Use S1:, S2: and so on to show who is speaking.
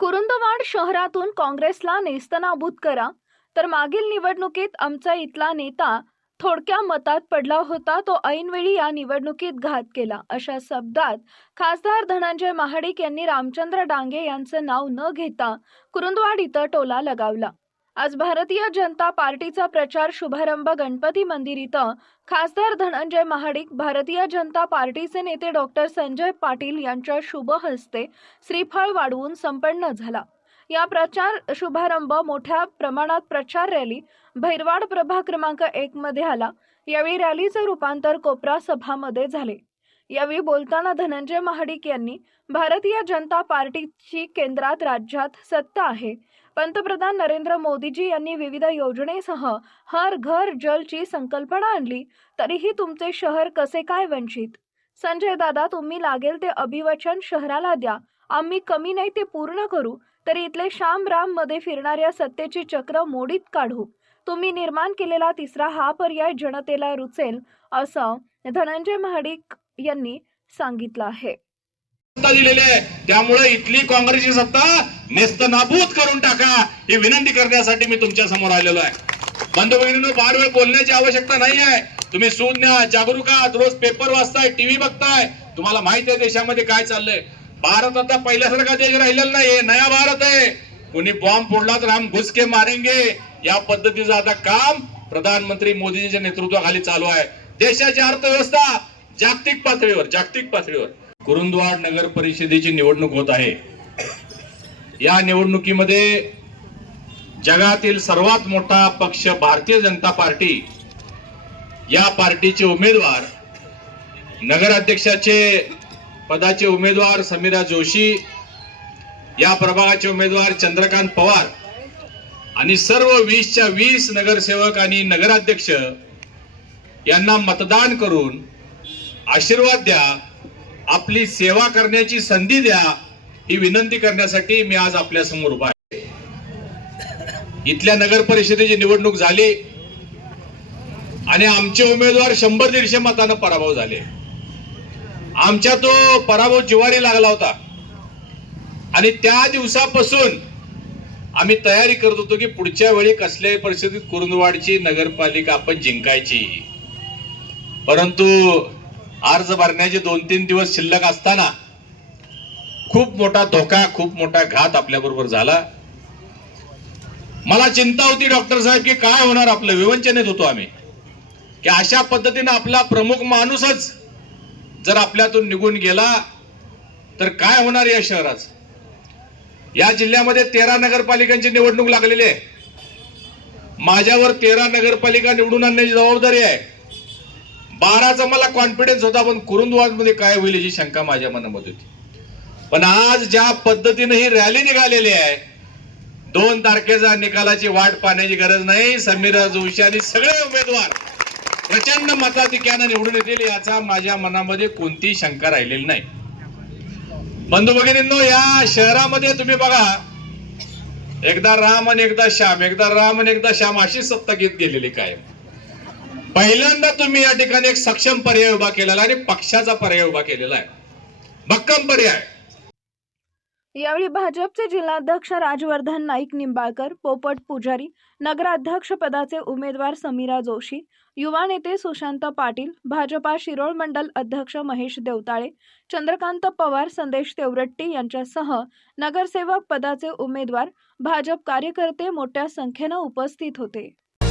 S1: कुरुंदवाड शहरातून काँग्रेसला नेस्तनाबूत करा. तर मागील निवडणुकीत आमचा इथला नेता थोडक्या मतात पडला होता तो ऐनवेळी या निवडणुकीत घात केला. अशा शब्दात खासदार धनंजय महाडिक यांनी रामचंद्र डांगे यांचं नाव न घेता कुरुंदवाड इथं टोला लगावला. आज भारतीय जनता पार्टीचा प्रचार शुभारंभ गणपती मंदिर इथं खासदार धनंजय महाडिक भारतीय जनता पार्टीचे नेते डॉक्टर संजय पाटील यांच्या शुभ हस्ते श्रीफळ वाढवून संपन्न झाला. या प्रचार शुभारंभ मोठ्या प्रमाणात प्रचार रॅली भैरवाड प्रभाग क्रमांक एक मध्ये आला. यावेळी रॅलीचे रूपांतर कोपरा सभामध्ये झाले. यावेळी बोलताना धनंजय महाडिक यांनी भारतीय जनता पार्टीची केंद्रात राज्यात सत्ता आहे. पंतप्रधान नरेंद्र मोदीजी यांनी विविध योजनेसह हर घर जलची संकल्पना आणली. तरीही तुमचे शहर कसे काय वंचित? संजय दादा तुम्ही लागेल ते अभिवचन शहराला द्या. आम्ही कमी नाही ते पूर्ण करू. तरी इथले श्याम राममध्ये फिरणाऱ्या सत्तेची चक्र मोडीत काढू. तुम्ही निर्माण केलेला तिसरा हा पर्याय जनतेला रुचेल असं धनंजय महाडिक यांनी सांगितलं आहे.
S2: दिलेली आहे. त्यामुळे इथली काँग्रेसची सत्ता नेस्त नाबूद करून टाका ही विनंती करण्यासाठी मी तुमच्यासमोर आलेलो आहे. बंधू भगिनींनो फार वेळ बोलण्याची आवश्यकता नाही आहे. तुम्ही सुज्ञा जागरूक आहात रोज पेपर वाचताय टीव्ही बघताय. तुम्हाला माहिती आहे देशामध्ये काय चाललंय. भारत आता पहिल्यासारखा देश राहिलेला नाही नया भारत आहे. कुणी बॉम्ब फोडला तर हम घुसके मारेंगे. या पद्धतीचं आता काम प्रधानमंत्री मोदीजींच्या नेतृत्वाखाली चालू आहे. देशाची अर्थव्यवस्था जागतिक पातळीवर जागतिक पातळीवर. कुरुंदवाड नगर परिषदेची निवडणूक होत आहे. या निवडणुकीमध्ये जगातील सर्वात मोठा पक्ष भारतीय जनता पार्टी या पार्टीचे उमेदवार नगराध्यक्षाचे पदाचे उमेदवार समीरा जोशी या प्रभागाचे उमेदवार चंद्रकांत पवार आणि सर्व वीसच्या वीस नगरसेवक आणि नगराध्यक्ष यांना मतदान करून आशीर्वाद द्या आपली सेवा करण्याची संधी द्या ही विनंती करण्यासाठी मी आज आपल्यासमोर उभा आहे. इथल्या नगर परिषदेची निवडणूक झाली आणि आमचे उमेदवार शंभर दीडशे मतानं पराभव झाले. आमच्या तो पराभव जिवारी लागला होता. आणि त्या दिवसापासून आम्ही तयारी करत होतो की पुढच्या वेळी कसल्याही परिस्थितीत कुरुंदवाडची नगरपालिका आपण जिंकायची. परंतु अर्ज भरण्याचे दोन तीन दिवस शिल्लक असताना खूप मोठा धोका खूप मोठा घात आपल्याबरोबर झाला. मला चिंता होती डॉक्टर साहेब की काय होणार आपलं? विवंचनेत होतो आम्ही. की अशा पद्धतीने आपला प्रमुख माणूसच जर आपल्यातून निघून गेला तर काय होणार या शहरात? या जिल्ह्यामध्ये तेरा नगरपालिकांची निवडणूक लागलेली आहे. माझ्यावर तेरा नगरपालिका निवडून आणण्याची जबाबदारी आहे. बाराचा मला कॉन्फिडन्स होता पण कुरुंदवाडमध्ये काय होईल याची शंका माझ्या मनामध्ये होती. पण आज ज्या पद्धतीने ही रॅली निघालेली आहे दोन तारखेचा निकालाची वाट पाहण्याची गरज नाही. समीर जोशी आणि सगळे उमेदवार प्रचंड मताधिक्यानं निवडून येतील याचा माझ्या मनामध्ये कोणतीही शंका राहिलेली नाही. बंधू भगिनींनो या शहरामध्ये तुम्ही बघा एकदा राम आणि एकदा श्याम एकदा राम आणि एकदा श्याम अशी सत्ता घेत गेलेली कायम. पहिल्यांदा तुम्ही या ठिकाणी एक सक्षम पर्याय उभा केलेला आणि पक्षाचा पर्याय उभा केलेला आहे. भक्कम पर्याय.
S1: यावेळी भाजपचे जिल्हाध्यक्ष राजवर्धन नाईक निंबाळकर पोपट पुजारी नगराध्यक्ष पदाचे उमेदवार समीरा जोशी युवा नेते सुशांत पाटील भाजपा शिरोळ मंडल अध्यक्ष महेश देवताळे चंद्रकांत पवार संदेश तेवरट्टी यांच्यासह नगरसेवक पदाचे उमेदवार भाजप कार्यकर्ते मोठ्या संख्येनं उपस्थित होते.